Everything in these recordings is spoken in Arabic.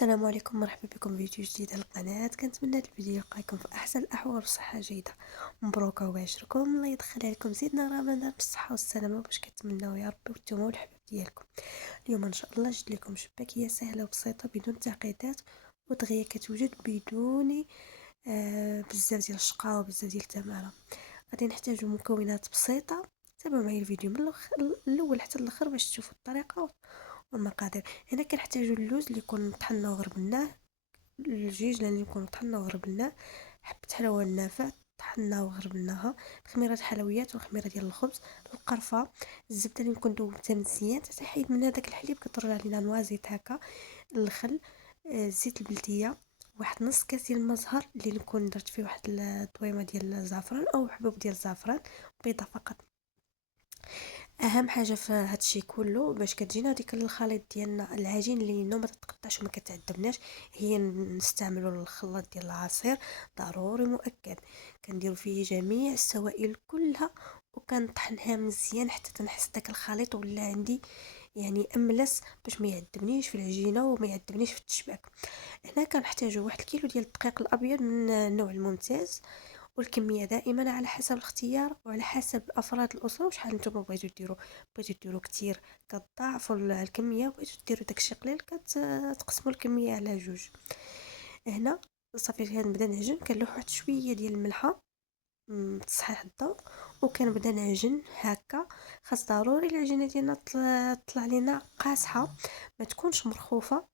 السلام عليكم، مرحبا بكم في فيديو جديد على القناة. كنتمنى هذا الفيديو يلقاكم في احسن الاحوال وصحة جيدة. مبروك وباشركم، الله يدخل عليكم سيدنا رمضان بالصحة والسلامة باش كتمناو يا ربي وانتم والحباب ديالكم. اليوم ان شاء الله جبت لكم شباكية سهلة وبسيطة بدون تعقيدات، ودغيا كتوجد بدون بزاف ديال الشقاوة وبزاف ديال التمارة. غادي نحتاجو مكونات بسيطة، تابعوا معايا الفيديو من الاول حتى الاخر باش تشوفوا الطريقة والمقادير. هنا كنحتاجو اللوز اللي يكون طحنا وغربناه، الدجاج اللي يكون طحنا وغربناه، حبة حلوى النافع طحنا وغربناها، خميرة حلويات وخميرة ديال الخبز، القرفة، الزبدة اللي نكون دوبتها مزيان حتى حيد من هذاك الحليب كتطلع لينا نوازيط هكا، الخل، الزيت البلدية، واحد نص كاس ديال المزهر اللي نكون درت فيه واحد الطويمه ديال الزعفران او حبوب ديال الزعفران، بيضه فقط. اهم حاجه في هادشي كله باش كتجينا ديك الخليط ديالنا العجين اللي ما تتقطعش وما كتعذبناش، هي نستعملوا الخلاط ديال العصير، ضروري مؤكد. كنديروا فيه جميع السوائل كلها وكنطحنها مزيان حتى تنحس داك الخليط ولا عندي يعني املس باش ما يعذبنيش في العجينه وما يعذبنيش في التشباك. هنا كنحتاجوا واحد الكيلو ديال الدقيق الابيض من النوع الممتاز، والكميه دائما على حسب الاختيار وعلى حسب افراد الاسره وشحال نتوما بغيتو ديروا كتير كتضاعفوا الكميه، بغيتو ديروا داكشي قليل كتقسموا الكميه على جوج. هنا صافي كنبدا نعجن، كنلوح واحد شويه ديال الملحه تصحيح الذوق، وكنبدا نعجن هكا. خاص ضروري العجينه ديالنا تطلع لينا قاصحه، ما تكونش مرخوفه.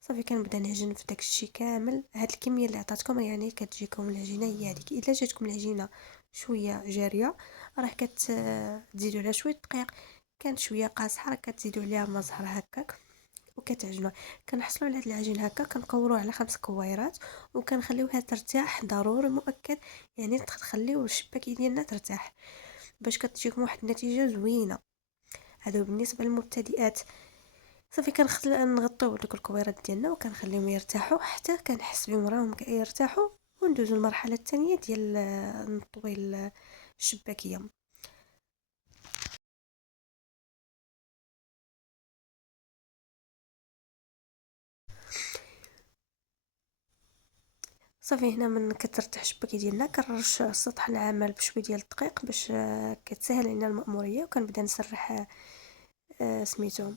صافي كنبدا نعجن في داك الشيء كامل. هاد الكميه اللي عطاتكم يعني كتجيكم العجينه هي هذيك. الا جاتكم العجينه شويه جاريه راه كتزيدوا عليها شويه دقيق، كانت شويه قاصحه راه كتزيدوا عليها مزهر هكاك وكتعجنوا. كنحصلوا على هاد العجين هكا كنقوروه على 5 كويرات وكنخليوها ترتاح، ضروري مؤكد يعني تخليو الشباكي ديالنا ترتاح باش كتجيكم واحد النتيجه زوينه. هذا بالنسبه للمبتدئات. صافي نغطيو دوك الكويرات ديالنا وكنخليهم يرتاحوا حتى كنحس بهم راهم كيرتاحوا، وندوزو المرحله الثانيه ديال نطوي الشباكيه. صافي هنا من كترتاح الشباكيه ديالنا كنرش السطح العمل بشويه ديال الدقيق باش كتسهل علينا المأموريه، وكنبدا نسرح سميتو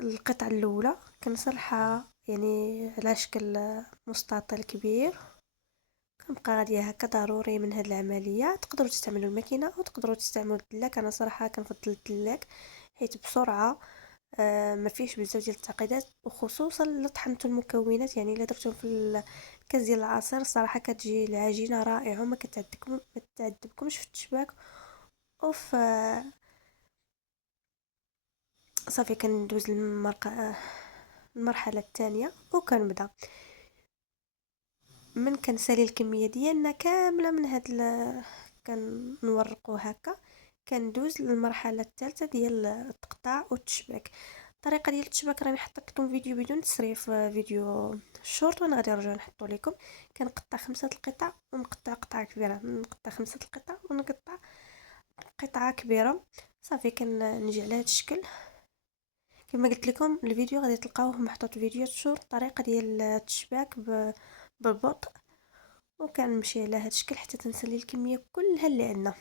القطعه الاولى كنسرحها يعني على شكل مستطيل كبير. كنبقى غاديه هكا. ضروري من هاد العمليه تقدروا تستعملوا الماكينه او تقدروا تستعملوا الدلاك، انا صراحه كنفضل الدلاك حيت بسرعه ما فيش بزاف ديال التعقيدات، وخصوصا الا طحنتوا المكونات يعني الا درتهم في الكاس ديال العصير الصراحه كتجي العجينه رائعه وما كتعذبكم ما تعذبكمش في التشباك. اوف صافي كندوز المرحله الثانيه وكنبدا من كنسالي الكميه ديالنا كامله من هاد كنورقو هكا. كندوز للمرحله الثالثه ديال التقطاع والتشباك. الطريقه ديال التشباك راني حطيت لكم فيديو بدون تسريف، فيديو شورت، وانا غادي نرجع نحطو لكم. كنقطع 5 القطع ونقطع قطعه كبيره، نقطع 5 القطع ونقطع قطعه كبيره. صافي كنجي على هذا الشكل. كما قلت لكم الفيديو غادي تلقاوه محطوط فيديو شورت، الطريقه ديال التشباك بالبطء، وكنمشي على هذا الشكل حتى تنسالي الكميه كلها اللي عندنا.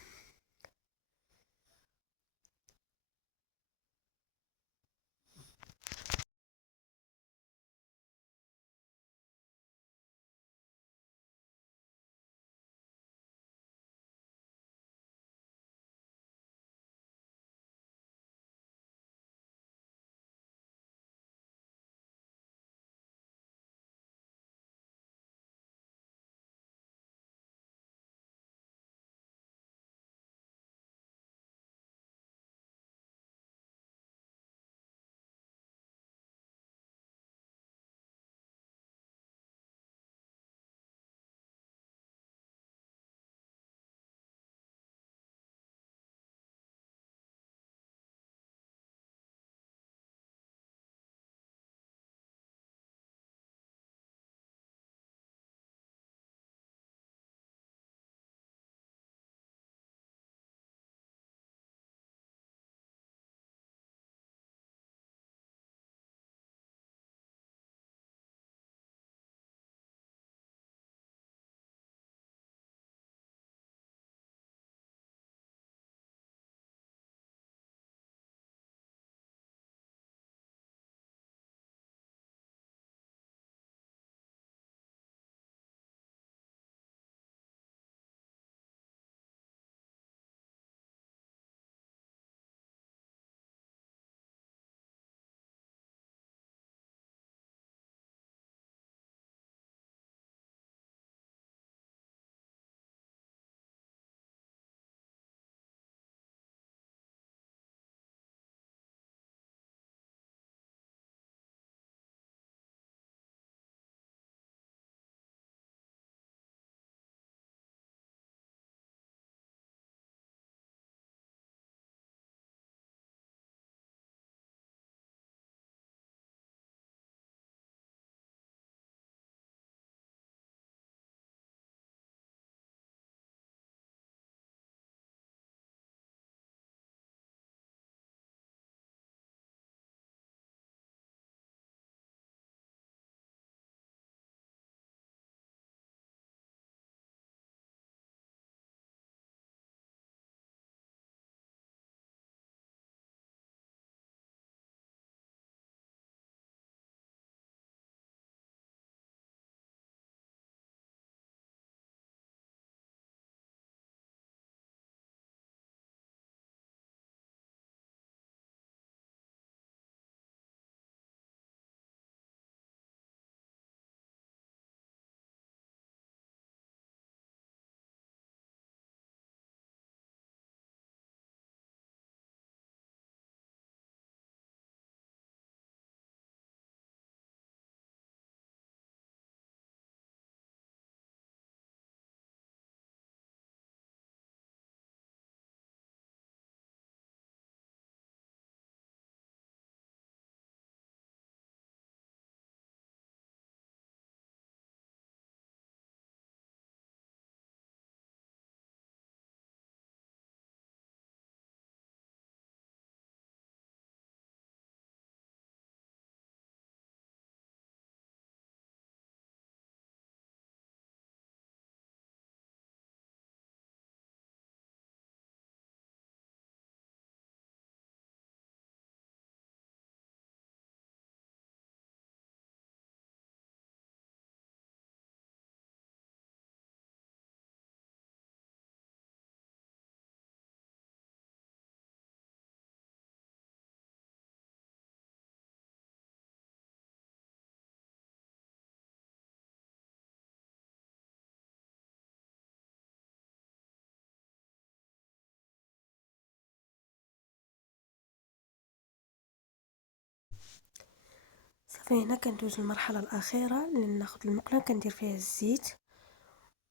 صافي هنا كندوز للمرحلة الأخيرة اللي ناخد المقلة كندير فيها الزيت،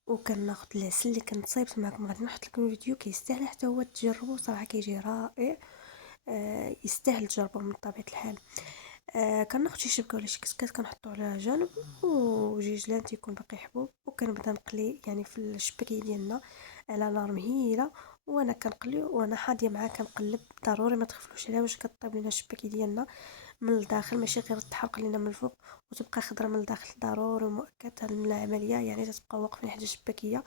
وكناخد العسل اللي كنت صايبت معكم. غادي نحط لكم الفيديو كيستاهل حتى هو تجربوه صراحة كيجي رائع. يستاهل تجربوه من طبيعة الحال. كناخد شي شبكة ولا شي كسكات كنحطو على جنب، وجيجلان تيكون باقي حبوب، وكنبدا نقلي يعني في الشبكية ديالنا على نار مهيلة، وانا كنقلي وانا حاضيه معاه كنقلب. ضروري ما تغفلوش عليها باش كطيب لينا الشبكية ديالنا من الداخل، ماشي غير تحرق لينا من الفوق وتبقى خضره من الداخل. ضروري مؤكد هاد العمليه يعني تتبقى واقفين حدا الشباكيه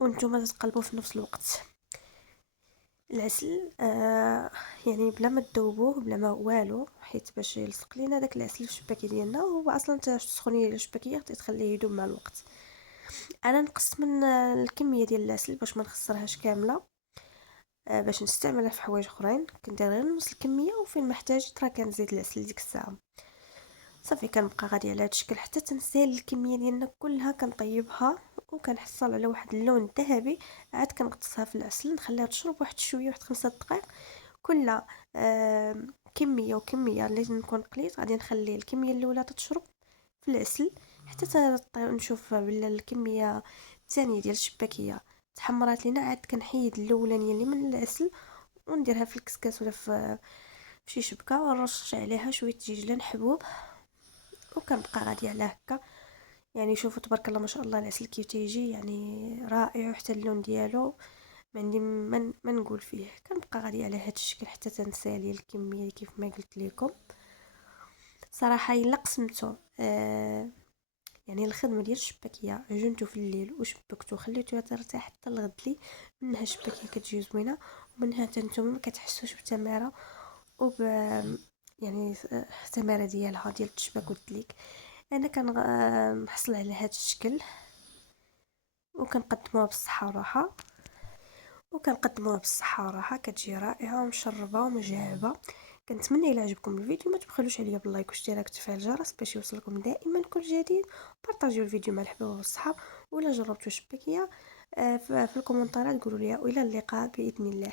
وانتم تتقلبوا في نفس الوقت. العسل يعني بلا ما تذوبوه بلا ما والو، حيت باش يلصق لينا داك العسل في الشباكيه ديالنا، هو اصلا تسخني ديال الشباكيه تخليه يذوب مع الوقت. انا نقصت من الكميه ديال العسل باش ما نخسرهاش كامله، باش نستعملها في حوايج اخرين كندير غير نص الكميه، وفين ما احتاجت راه كنزيد العسل ديك الساعه. صافي كنبقى غادي على هاد الشكل حتى تنسال الكميه ديالنا كلها، كنطيبها وكنحصل على واحد اللون ذهبي. عاد كنغطسها في العسل نخليها تشرب واحد شويه، واحد 5 دقائق. كل كميه وكميه اللي نكون قليت غادي نخلي الكميه الاولى تتشرب في العسل حتى نشوف بلا الكميه الثانيه ديال الشباكيه تحمرات لينا. عاد كنحيد الاولانيه اللي من العسل ونديرها في الكسكاس ولا في شي شبكه، ونرش عليها شويه جيجلان حبوب، وكنبقى غادي على هكا. يعني شوفوا تبارك الله ما شاء الله العسل كيف تيجي يعني رائع، وحتى اللون ديالو ما عندي ما نقول فيه. كنبقى غادي على هذا الشكل حتى تنسالي الكميه كيف ما قلت لكم. صراحه الا قسمتو يعني الخدمه ديال الشباكيه عجنتو في الليل وشبكتو خليتوها ترتاح حتى الغد، منها الشباكيه كتجي زوينه، ومنها حتى نتوما ما كتحسوش بتماره وب يعني التماره ديال التشباك والدليك. انا كنحصل على هذا الشكل وكنقدموها بالصحه والراحه كتجي رائعه ومشربه ومجعبه. كنتمنى الى عجبكم الفيديو ما تبخلوش عليا باللايك واشتراك وتفعيل الجرس باش يوصلكم دائما كل جديد. بارطاجيو الفيديو مع الحباب والصحاب، ولا جربتوا الشباكيه في الكومنتات قولوا لي. والى اللقاء باذن الله.